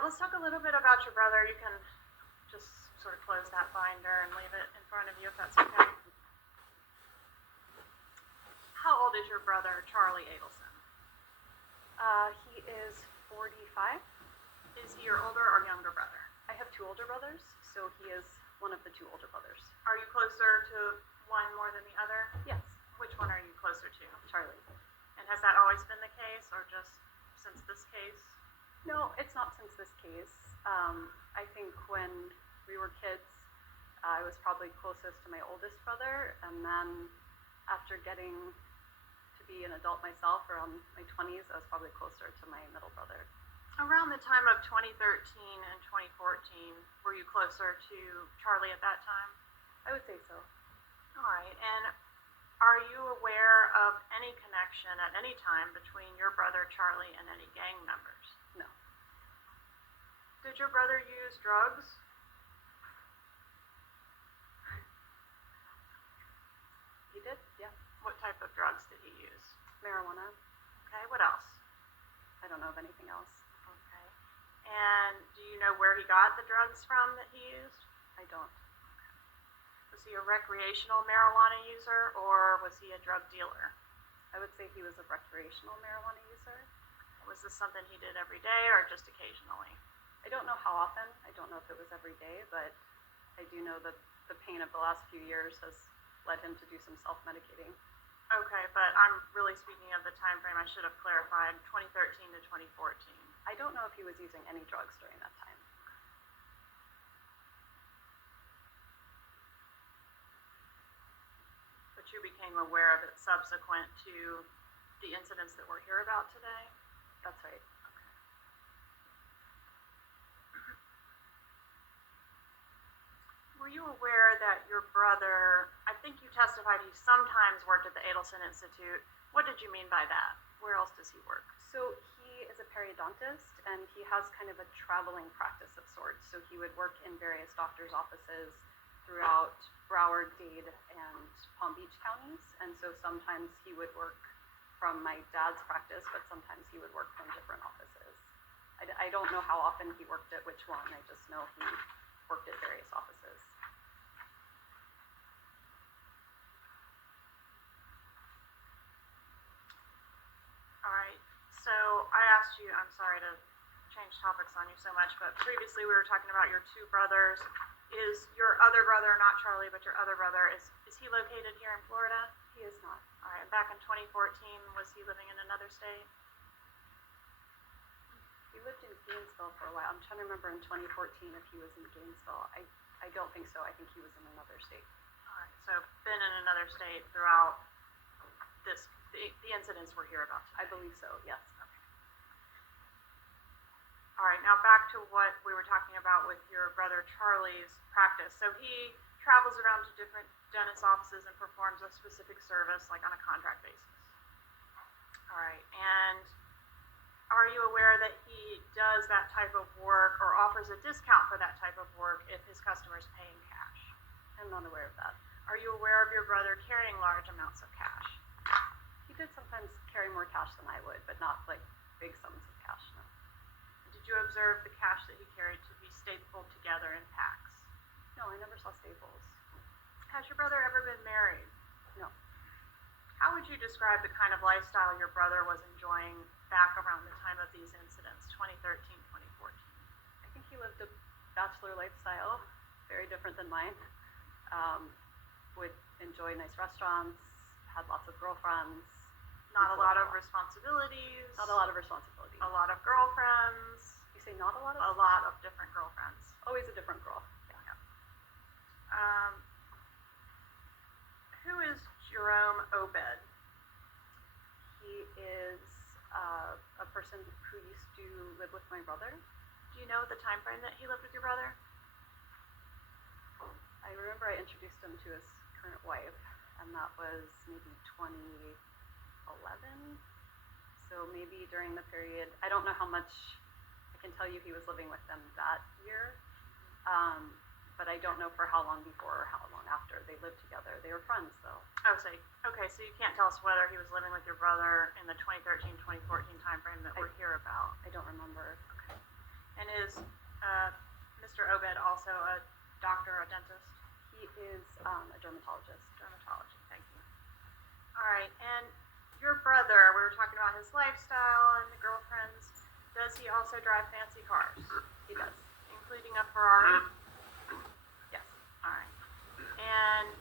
Let's talk a little bit about your brother. You can just sort of close that binder and leave it in front of you if that's okay. How old is your brother, Charlie Adelson? He is 45. Is he your older or younger brother? I have two older brothers, so he is one of the two older brothers. Are you closer to one more than the other? Yes. Which one are you closer to? Charlie. And has that always been the case, or just since this case? No, it's not since this case. I think when we were kids, I was probably closest to my oldest brother, and then after getting to be an adult myself around my 20s, I was probably closer to my middle brother. Around the time of 2013 and 2014, were you closer to Charlie at that time? I would say so. All right, and are you aware of any connection at any time between your brother Charlie and any gang members? No. Did your brother use drugs? He did, yeah. What type of drugs did he use? Marijuana. Okay, what else? I don't know of anything else. Okay. And do you know where he got the drugs from that he used? I don't. Was he a recreational marijuana user, or was he a drug dealer? I would say he was a recreational marijuana user. Was this something he did every day or just occasionally? I don't know how often. I don't know if it was every day, but I do know that the pain of the last few years has led him to do some self-medicating. Okay, but I'm really speaking of the time frame. I should have clarified 2013 to 2014. I don't know if he was using any drugs during that time. But you became aware of it subsequent to the incidents that we're here about today? That's right. Okay. Were you aware that your brother, I think you testified he sometimes worked at the Adelson Institute. What did you mean by that? Where else does he work? So he is a periodontist, and he has kind of a traveling practice of sorts. So he would work in various doctors' offices throughout Broward, Dade, and Palm Beach counties. And so sometimes he would work from my dad's practice, but sometimes he would work from different offices. I don't know how often he worked at which one. I just know he worked at various offices. All right, so I asked you, I'm sorry to change topics on you so much, but previously we were talking about your two brothers. Is your other brother, not Charlie, but your other brother, is he located here in Florida? He is not. All right, and back in 2014, was he living in another state? He lived in Gainesville for a while. I'm trying to remember in 2014 if he was in Gainesville. I don't think so. I think he was in another state. All right, so been in another state throughout the incidents we're here about today. I believe so, yes. Okay. All right, now back to what we were talking about with your brother Charlie's practice. So he travels around to different dentist offices and performs a specific service, like on a contract basis. All right, and are you aware that he does that type of work or offers a discount for that type of work if his customers pay in cash? I'm not aware of that. Are you aware of your brother carrying large amounts of cash? He did sometimes carry more cash than I would, but not like big sums of cash, no. Did you observe the cash that he carried to be stapled together in packs? No, I never saw staples. Has your brother ever been married? No. How would you describe the kind of lifestyle your brother was enjoying back around the time of these incidents, 2013, 2014? I think he lived a bachelor lifestyle, very different than mine. Would enjoy nice restaurants, had lots of girlfriends. Not a lot of responsibilities. Not a lot of responsibilities. A lot of girlfriends. You say not a lot of? A lot of different girlfriends. Always a different girl. Yeah. Who is Jerome Obed? He is a person who used to live with my brother. Do you know the time frame that he lived with your brother? I remember I introduced him to his current wife, and that was maybe 2011. So maybe during the period, I don't know how much, I can tell you he was living with them that year, but I don't know for how long before or how long after. They lived together. They were friends though. Oh, so, okay, so you can't tell us whether he was living with your brother in the 2013-2014 time frame that we're here about. I don't remember. Okay. And is dentist? He is a dermatologist. Dermatology, thank you. All right, and your brother, we were talking about his lifestyle and the girlfriends. Does he also drive fancy cars? He does. Including a Ferrari? Yes. All right. And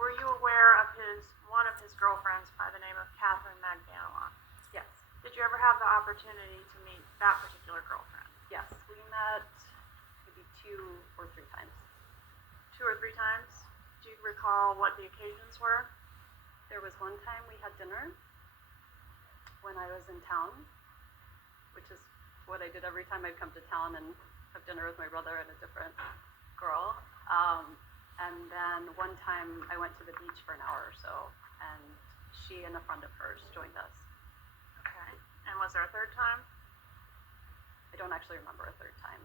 were you aware of one of his girlfriends by the name of Katherine Magdanois? Yes. Did you ever have the opportunity to meet that particular girlfriend? Yes. We met maybe 2 or 3 times. 2 or 3 times? Do you recall what the occasions were? There was one time we had dinner when I was in town, which is what I did every time I'd come to town and have dinner with my brother and a different girl. And then one time I went to the beach for an hour or so, and she and a friend of hers joined us. Okay. And was there a third time? I don't actually remember a third time.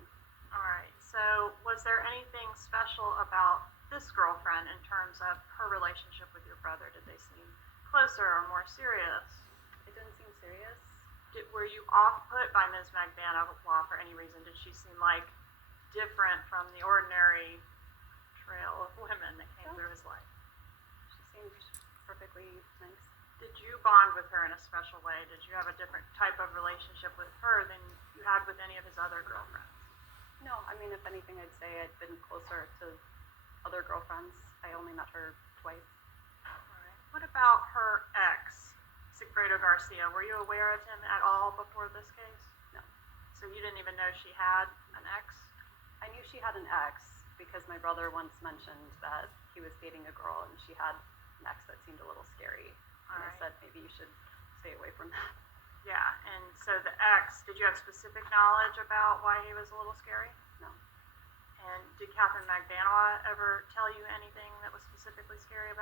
All right. So was there anything special about this girlfriend in terms of her relationship with your brother? Did they seem closer or more serious? It didn't seem serious. Were you off-put by Ms. Magdanois for any reason? Did she seem like different from the ordinary trail of women that came through his life? She seemed perfectly nice. Did you bond with her in a special way? Did you have a different type of relationship with her than you had with any of his other girlfriends? No, I mean, if anything, I'd say I'd been closer to other girlfriends. I only met her twice. All right. What about her ex, Sigfredo Garcia? Were you aware of him at all before this case? No. So you didn't even know she had an ex? I knew she had an ex because my brother once mentioned that he was dating a girl and she had an ex that seemed a little scary. And I said, maybe you should stay away from that. Yeah, and so the ex, did you have specific knowledge about why he was a little scary? No. And did Katherine Magdanois ever tell you anything that was specifically scary